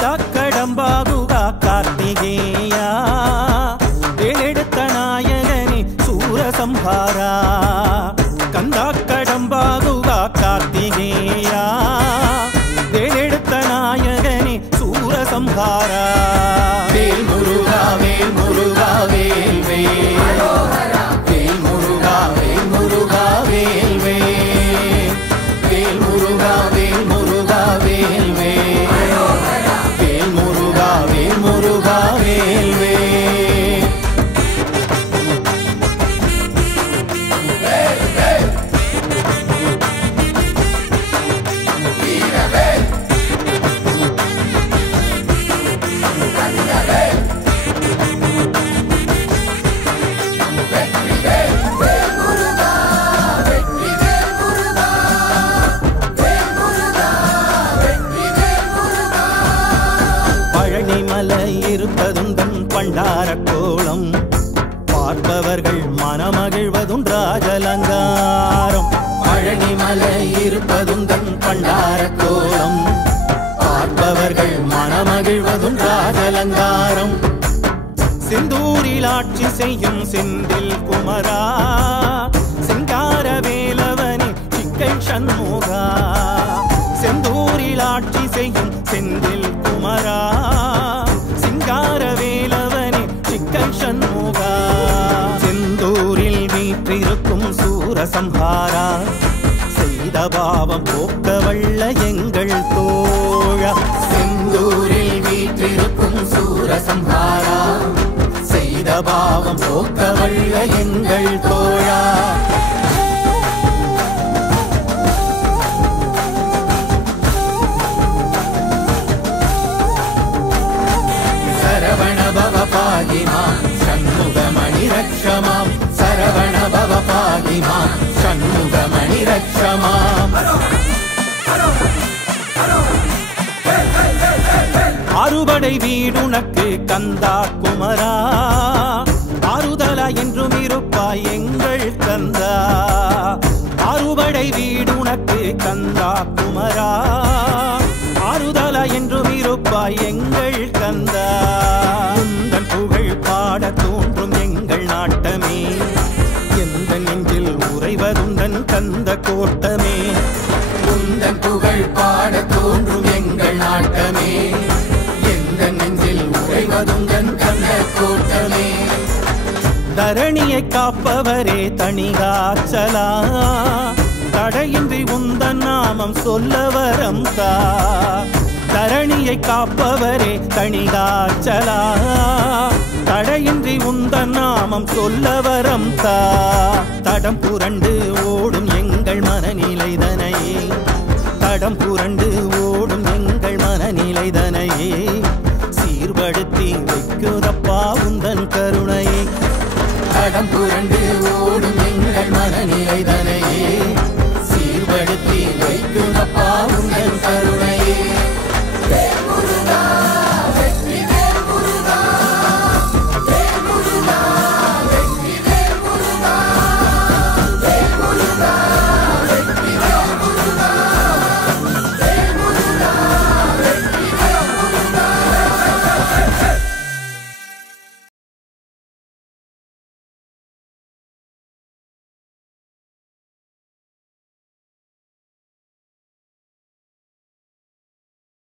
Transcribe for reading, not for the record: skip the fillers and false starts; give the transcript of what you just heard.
கந்தா கடம்பாகுகா கார்த்திகேயா வேலெடுத்த நாயகனே சூரசம்ஹாரா கந்தா கடம்பாகுகா கார்த்திகேயா வேலெடுத்த நாயகனே சூரசம்ஹாரா வேல் முருகா வேல் முருகா வேல் வேல் வேல் முருகா வேல் முருகா வேல் வேல் வேல் முருகா வேல் முருகா வேல் வேல் வேல் முருகா வேல் முருகா வேல் வேல் இருப்பதுந்தன் பண்டார கோலம் பார்ப்பவர்கள் மனமகிழ்வதும் ராஜலங்காரம் பழனிமலை இருப்பதுந்தன் பண்டார கோலம் பார்ப்பவர்கள் மனமகிழ்வதும் ராஜலங்காரம் செந்தூரில் ஆட்சி செய்யும் செந்தில் குமரா சிங்கார வேலவனே சிக்கை சண்முகா செந்தூரில் ஆட்சி செய்யும் செந்தில் குமரா வேலவனே சிக்கை சண்முகா செந்தூரில் வீற்றிருக்கும் சூரசம்ஹாரா செய்த பாவம் போக்க வல்ல எங்கள் தோழா செந்தூரில் வீற்றிருக்கும் சூரசம்ஹாரா செய்த பாவம் போக்க வல்ல எங்கள் தோழா சரவண பவ பாகி மாம் ஷண்முகமணி ரக்ஷ மாம் சரவண பவ பாகி மாம் ஷண்முகமணி ரக்ஷ மாம் அறுபடை வீடுனக்கு கந்தா குமரா ஆறுதலா என்றும் இருப்பாய் எங்கள் கந்தா அறுபடை வீடுனக்கு கந்தா குமரா ஆறுதலா என்றும் இருப்பாய் எங்கள் கந்தா உந்தன் புகழ் பாட தோன்றும் எங்கள் நாட்டமே எந்த நெஞ்சில் உறைவதுந்தன் கந்த கோட்டமே உந்தன் புகழ் பாட தோன்றும் எங்கள் நாட்டமே எந்த நெஞ்சில் உறைவதுந்தன் கந்த கோட்டமே தரணியை காப்பவரே தணிகாச்சலா தடையின்றி உந்தன் நாமம் சொல்ல வரம் தா தரணியை காப்பவரே தணிகாச்சலா தடையின்றி உந்தன் நாமம் சொல்ல வரம் தா தடம் புரண்டு ஓடும் எங்கள் மனநிலைதனையே தடம் புரண்டு ஓடும் எங்கள் மனநிலைதனையே சீர்படுத்தி வைக்குதப்பா உந்தன் கருணையே தடம் புரண்டு